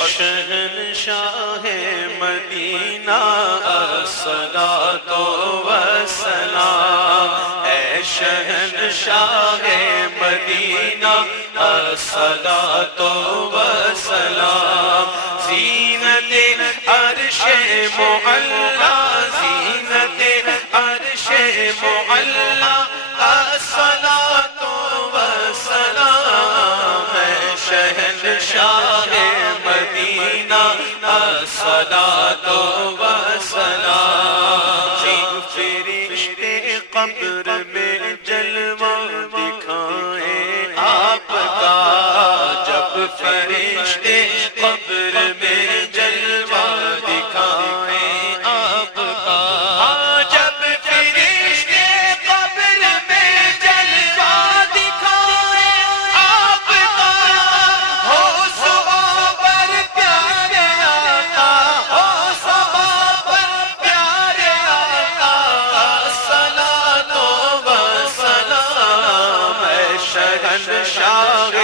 شہنشاہ مدینہ الصلاۃ والسلام، اے شہنشاہ مدینہ الصلاۃ والسلام، زینت عرش معلا، زینت عرش معلا الصلاۃ والسلام، اے شہنشاہ مدینہ الصلاۃ والسلام، فرشتے قبر میں جلوہ دکھائیں آپ کا، جب فرشتے قبر میں جلوہ دکھائیں آپ کا، جب فرشتے قبر میں جلوہ دکھائیں آپ کا، ہو صبح پر پیارے آقا، ہو صبح پر پیارے آقا، الصلاۃ والسلام، اے شہنشاہ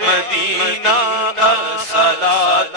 مدینہ الصلاۃ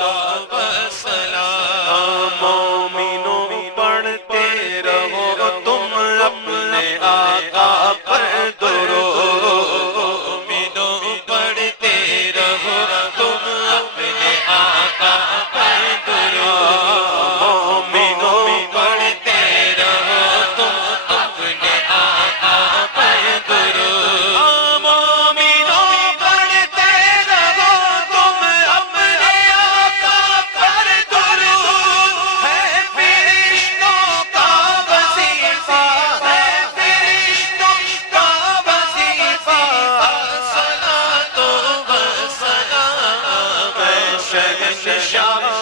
والسلام، مومنوں پڑھتے رہو تم اپنے آقا پر درود، مومنوں پڑھتے رہو تم اپنے آقا پر درود، مومنوں پڑھتے رہو تم اپنے آقا پر درود، مومنوں پڑھتے رہو تم اپنے آقا پر درود، ہے فرشتوں کا وظیفہ، ہے فرشتوں کا وظیفہ، الصلاۃ والسلام، اے شہنشاہ